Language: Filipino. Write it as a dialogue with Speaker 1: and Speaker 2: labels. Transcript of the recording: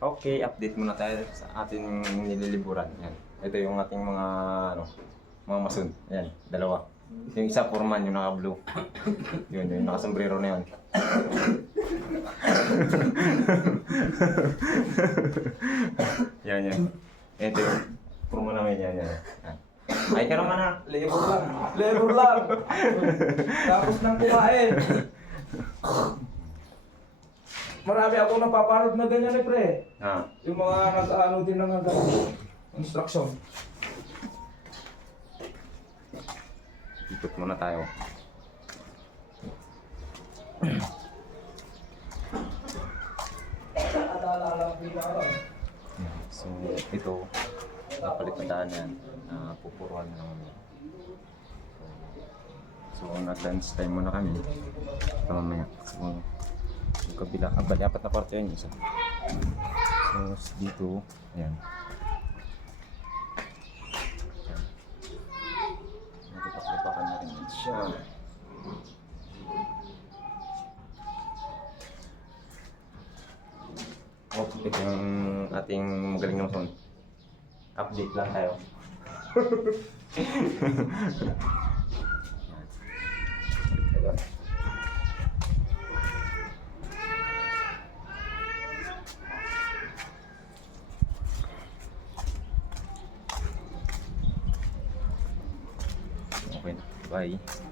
Speaker 1: Okay, update muna tayo sa ating nililiburan. Yan. Ito yung ating mga ano, mga masun. Yan, dalawa. Yung isa foreman, yung naka-blue. yun, yung naka-sombrero na yun. yan, yan. Ito yung foreman namin yan, yan. yan. Ay ka naman ha.
Speaker 2: Labor lang. Labor lang. Tapos nang kumain. Marami ako napapanood na ganyan eh, pre.
Speaker 1: Ha.
Speaker 2: Yung mga nag-ano din ng ano, instruction.
Speaker 1: Ikot muna tayo. Yan. So, ito, napalit na daan yan. Uh, pupuruan na naman yan. So, so nag-lunch time muna kami. Ito mamaya. So, yung kabila, ang bali, apat na kwarto yun isa. So, dito, ayan. Nagpapakan na rin yan siya. Oh, ito yung ating magaling na mason. Update lang tayo. Yan. Okay na. Bye.